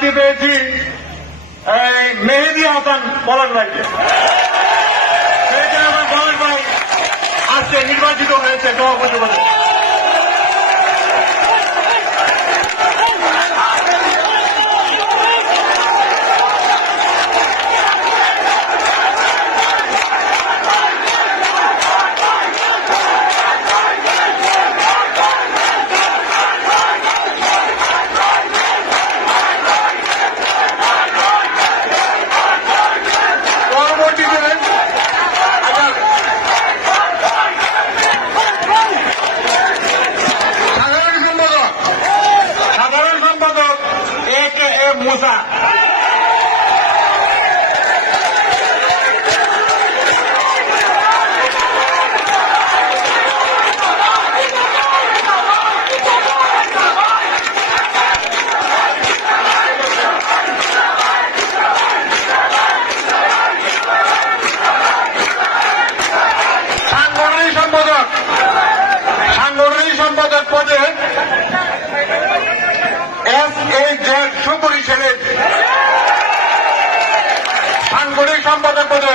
প্রার্থী পেয়েছি এই মেহেদি হাসান পলাশ ভাইকে もう。কমিটির সম্পাদক পদে